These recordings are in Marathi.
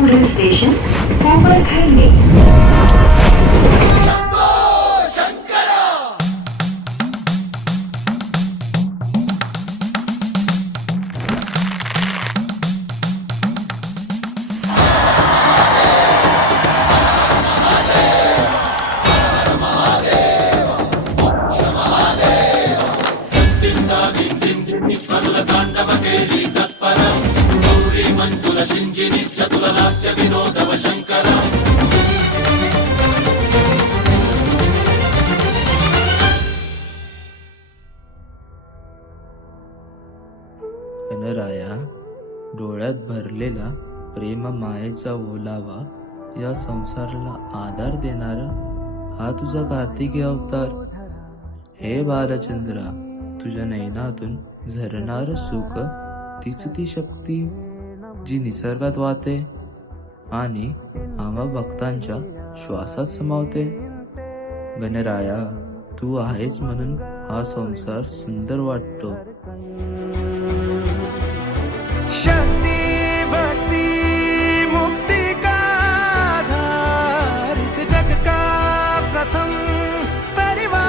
पुढील स्टेशन कोपरखैरणे. गणराया, डोळ्यात भरलेला प्रेम मायेचा ओलावा या संसाराला आधार देणारा हा तुझा कार्तिकी अवतार. हे बालचंद्रा, तुझ्या नयनातून झरणार सुख तीच ती शक्ती जी निसर्गात वाहते आणि आम्हा भक्तांच्या श्वासात समावते. गणराया, तू आहेस म्हणून हा संसार सुंदर वाटतो. शक्ति भक्ति मुक्ति का आधार, इस जग का प्रथम परिवार.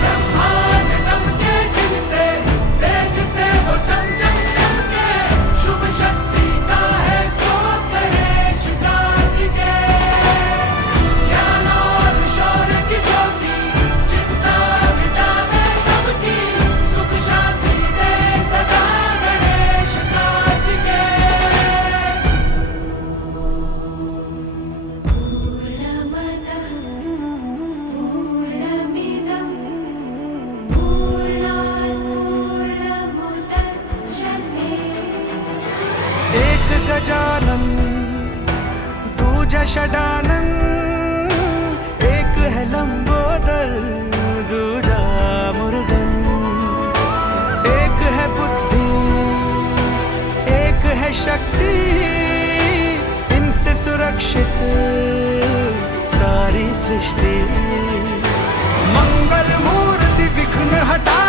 ब्रह्मांड दमके जिनसे, तेज से वो चम चम चमके, शुभ शक्ति का है स्रोत गणेश कार्तिकेय. ज्ञान और शौर्य की ज्योति, चिंता मिटावे सबकी, सुख शांति दे सदा गणेश कार्तिकेय. पूर्णमदः पूर्णमिदं पूर्णात् पूर्णमुदच्यते. एक गजानन दूजा षडानन, एक है लंबोदर दूजा मुर्गन. एक है बुद्धि एक है शक्ति, इनसे सुरक्षित सारी सृष्टि. मंगल मूर्ति विघ्न हटा